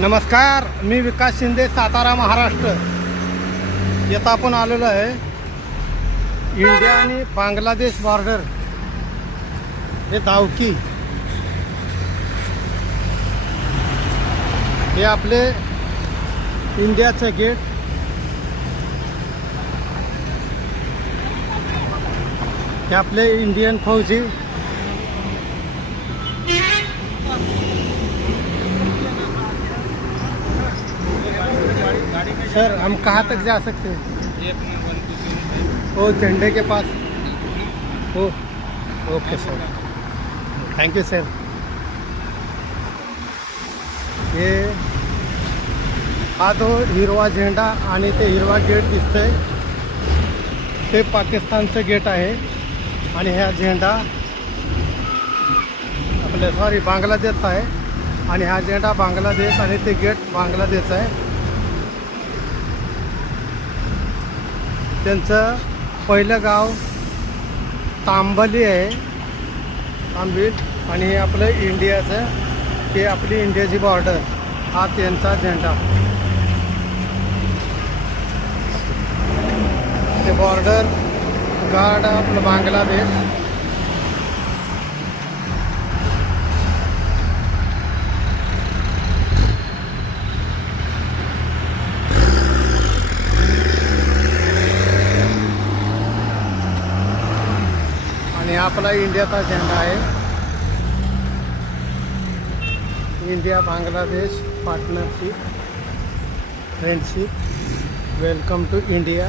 नमस्कार, मी विकास शिंदे, सातारा, महाराष्ट्र. येथे आपण आलेलो आहे इंडिया आणि बांगलादेश बॉर्डर. हे दावकी, हे आपले इंडियाचे गेट. हे आपले इंडियन फौजी. सर, हम कहाँ तक जा सकते हैं? वो झंडे के पास. हो, ओके सर, थँक्यू सर. हे हा तो हिरवा झेंडा आणि ते हिरवा गेट दिसतंय, ते पाकिस्तानचं गेट आहे. आणि हा झेंडा आपल्या बांगलादेशचा आहे. आणि हा झेंडा बांगलादेश आणि ते गेट बांगलादेश आहे. त्यांचं पहिलं गाव तांबली आहे, तांबिल. आणि हे आपलं इंडियाचं, हे आपली इंडियाची बॉर्डर. हा त्यांचा झेंडा. ते बॉर्डर गार्ड आपलं बांगलादेश. आणि आपला इंडियाचा झेंडा आहे. India Bangladesh partnership, friendship. Welcome to India.